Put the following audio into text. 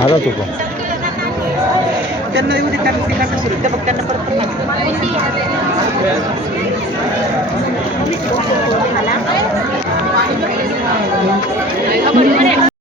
आला तू का त्यांना एवढी काढ सुरू त्या बघ त्यांना परत